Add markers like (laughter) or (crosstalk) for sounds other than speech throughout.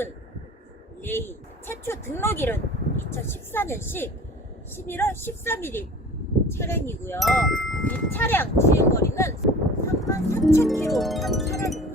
딱 좋은 레인 최초 등록일은 2014년식 11월 13일 차량이고요. 이 차량 주행거리는 34,000km 탄 차량입니다.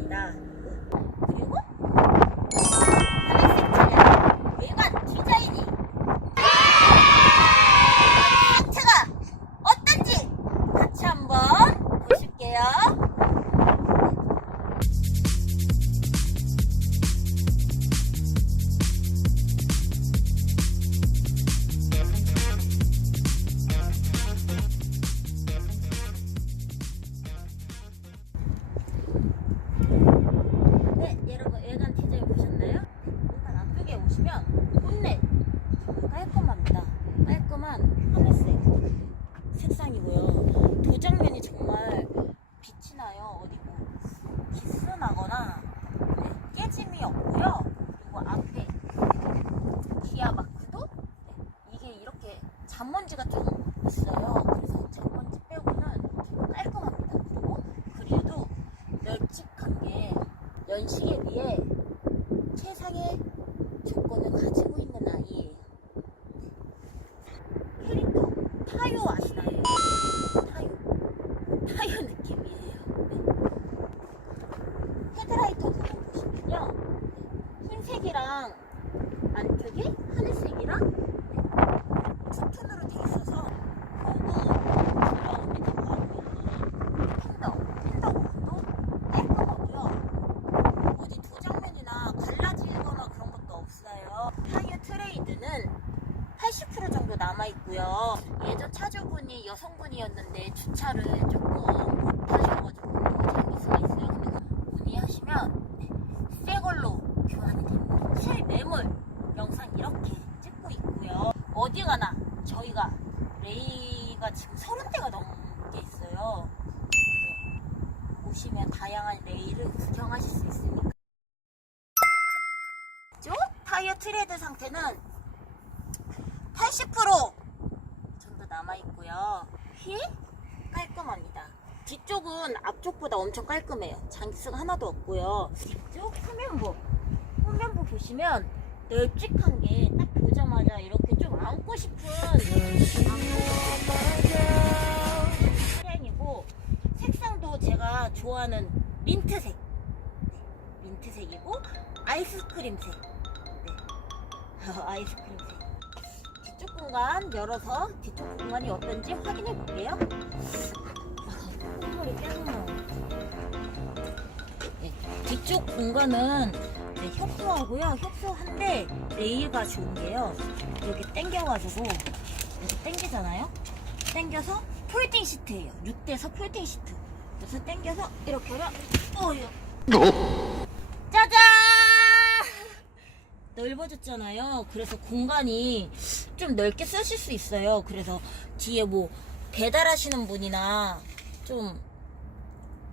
타이어 트레드 상태는 80% 정도 남아있고요. 휠 깔끔합니다. 뒤쪽은 앞쪽보다 엄청 깔끔해요. 장기스가 하나도 없고요. 뒤쪽 후면부. 후면부 보시면 널찍한 게 딱 보자마자 이렇게 좀 안고 싶은 차량이고 색상도 제가 좋아하는 아이스크림색. 네. 아이스크림색. 뒤쪽 공간 열어서 뒤쪽 공간이 어떤지 확인해 볼게요. 콧물이 계속 나오네. 네, 뒤쪽 공간은 네, 협소하고요. 협소한데 레일가 좋은 게요. 이렇게 당겨가지고 이렇게 당기잖아요. 당겨서 폴딩 시트예요. 6대서 폴딩 시트. 그래서 당겨서 이렇게 하면 어요. 넓어졌잖아요. 그래서 공간이 좀 넓게 쓰실 수 있어요. 그래서 뒤에 뭐 배달하시는 분이나 좀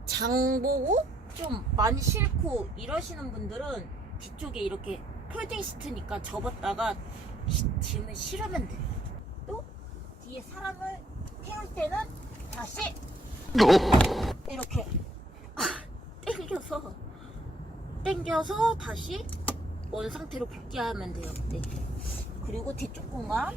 장보고 좀 많이 싫고 이러시는 분들은 뒤쪽에 이렇게 폴딩 시트니까 접었다가 시- 짐을 실으면 돼요. 또 뒤에 사람을 태울 때는 다시 이렇게 당겨서 당겨서 다시 원 상태로 복귀하면 돼요. 네. 그리고 뒤쪽 공간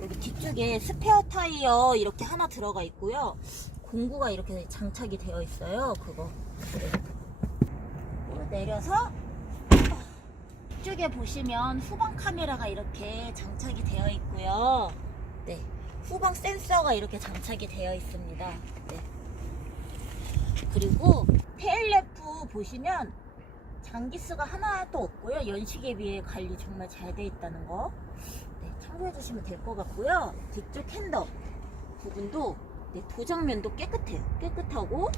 여기 뒤쪽에 스페어 타이어 이렇게 하나 들어가 있고요. 공구가 이렇게 장착이 되어 있어요. 그거 네. 내려서 뒤쪽에 보시면 후방 카메라가 이렇게 장착이 되어 있고요. 네. 후방 센서가 이렇게 장착이 되어 있습니다. 네. 그리고 테일램프 보시면 장기스가 하나도 없고요. 연식에 비해 관리 정말 잘 돼 있다는 거 네, 참고해 주시면 될 것 같고요. 뒤쪽 핸더 부분도 네, 도장면도 깨끗해요. 깨끗하고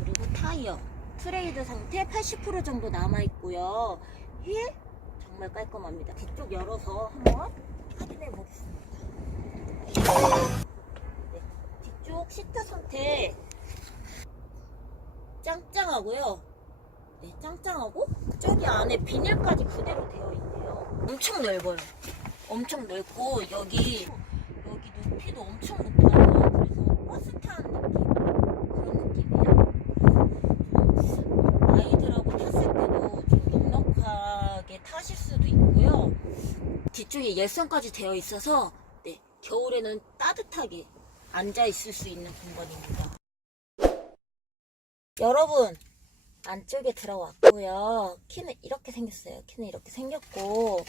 그리고 타이어 트레이드 상태 80% 정도 남아 있고요. 휠 정말 깔끔합니다. 뒤쪽 열어서 한번 확인해 보겠습니다. 네, 뒤쪽 시트 상태 짱짱하고요. 네, 짱짱하고 저기 안에 비닐까지 그대로 되어 있네요. 엄청 넓어요. 엄청 넓고 여기 여기 높이도 엄청 높아요. 그래서 버스 타는 느낌 그런 느낌이에요. 아이들하고 탔을 때도 좀 넉넉하게 타실 수도 있고요. 뒤쪽에 열선까지 되어 있어서 네, 겨울에는 따뜻하게 앉아 있을 수 있는 공간입니다. 여러분 안쪽에 들어왔고요. 키는 이렇게 생겼어요. 키는 이렇게 생겼고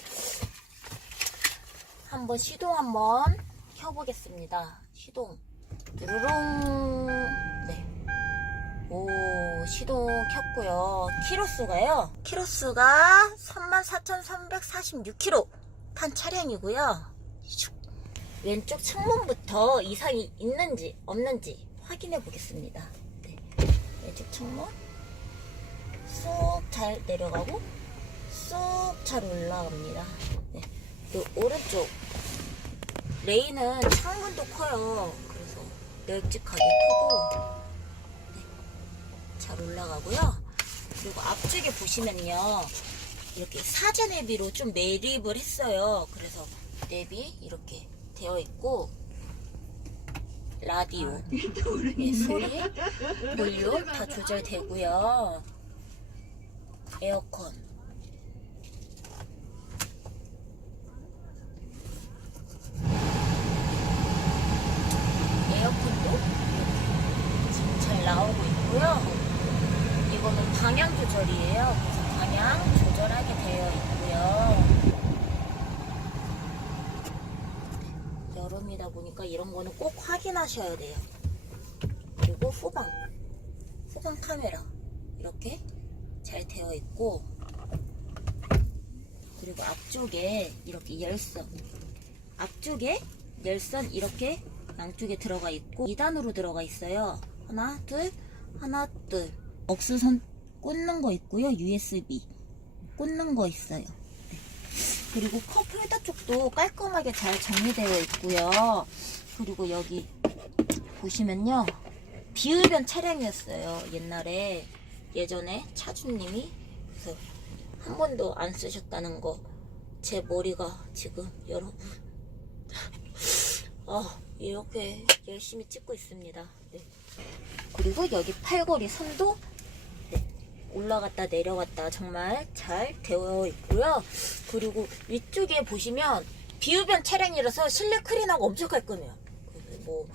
한번 시동 한번 켜보겠습니다. 시동 뚜루룽 네. 오 시동 켰고요. 키로수가요. 키로수가 34,346km 탄 차량이고요. 슉. 왼쪽 창문부터 이상이 있는지 없는지 확인해 보겠습니다. 네. 왼쪽 창문 쑥 잘 내려가고 쑥 잘 올라갑니다. 네. 그 오른쪽 레인은 창문도 커요. 그래서 널찍하게 크고 네. 잘 올라가고요. 그리고 앞쪽에 보시면요. 이렇게 사제 내비로 좀 매립을 했어요. 그래서 내비 이렇게 되어 있고 라디오 예, 소리 볼륨 다 조절되고요. 에어컨 에어컨도 이렇게 지금 잘 나오고 있고요. 이거는 방향 조절이에요. 그래서 방향 조절하게 되어 있고요. 여름이다 보니까 이런 거는 꼭 확인하셔야 돼요. 그리고 후방, 후방 카메라 이렇게 잘 되어 있고 그리고 앞쪽에 이렇게 열선 앞쪽에 열선 이렇게 양쪽에 들어가 있고 2단으로 들어가 있어요. 하나, 둘, 하나, 둘. 억수선 꽂는 거 있고요. USB 꽂는 거 있어요. 네. 그리고 컵 홀더 쪽도 깔끔하게 잘 정리되어 있고요. 그리고 여기 보시면요. 비흡연 차량이었어요. 옛날에 예전에 차주님이 한 번도 안 쓰셨다는 거. 제 머리가 지금 여러분 아, (laughs) 이렇게 열심히 찍고 있습니다. 네. 그리고 여기 팔걸이 선도 네, 올라갔다 내려갔다 정말 잘 되어 있고요. 그리고 위쪽에 보시면 비흡연 차량이라서 실내 크린하고 엄청 깔끔해요. 그뭐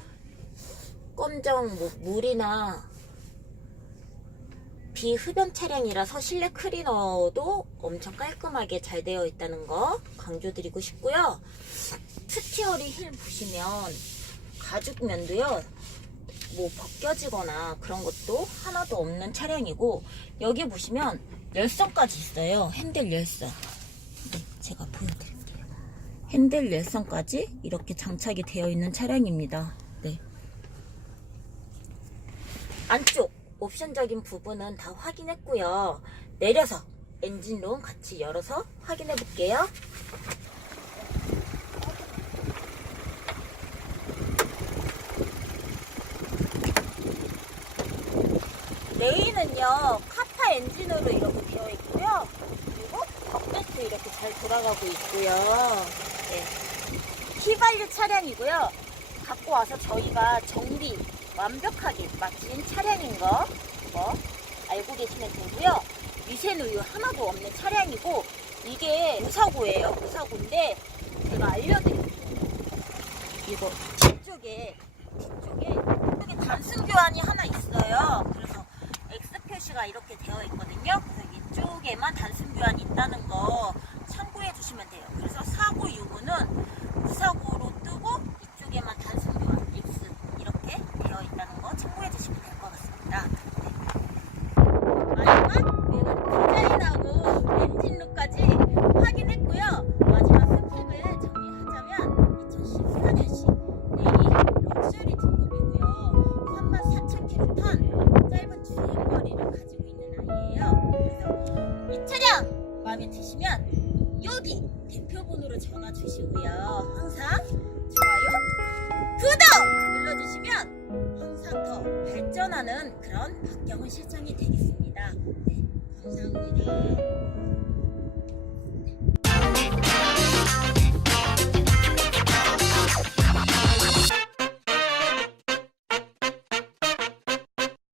검정 뭐 물이나 비흡연 차량이라서 실내 클리너도 엄청 깔끔하게 잘 되어 있다는 거 강조드리고 싶고요. 스티어링 힐 보시면 가죽면도요. 뭐 벗겨지거나 그런 것도 하나도 없는 차량이고 여기 보시면 열선까지 있어요. 핸들 열선. 네, 제가 보여드릴게요. 핸들 열선까지 이렇게 장착이 되어 있는 차량입니다. 네. 안쪽 옵션적인 부분은 다 확인했고요. 내려서 엔진룸 같이 열어서 확인해 볼게요. 레인은요 카파 엔진으로 이렇게 되어 있고요. 그리고 덕배도 이렇게 잘 돌아가고 있고요. 네. 휘발유 차량이고요. 갖고 와서 저희가 정비 완벽하게 마친 차량인 거, 거 알고 계시면 되고요. 미세누유 하나도 없는 차량이고 이게 무사고예요. 무사고인데 제가 알려드릴게요. 이거 뒤쪽에 뒤쪽에 이쪽에 단순 교환이 하나 있어요. 그래서 X 표시가 이렇게 되어 있거든요. 그래서 이쪽에만 단순 교환이 있다는 거 참고해 주시면 돼요. 그래서 사고 유무는 무사고로 뜨고 이쪽에만 단순 교환 발전하는 그런 박경훈 실장이 되겠습니다. 네, 감사합니다.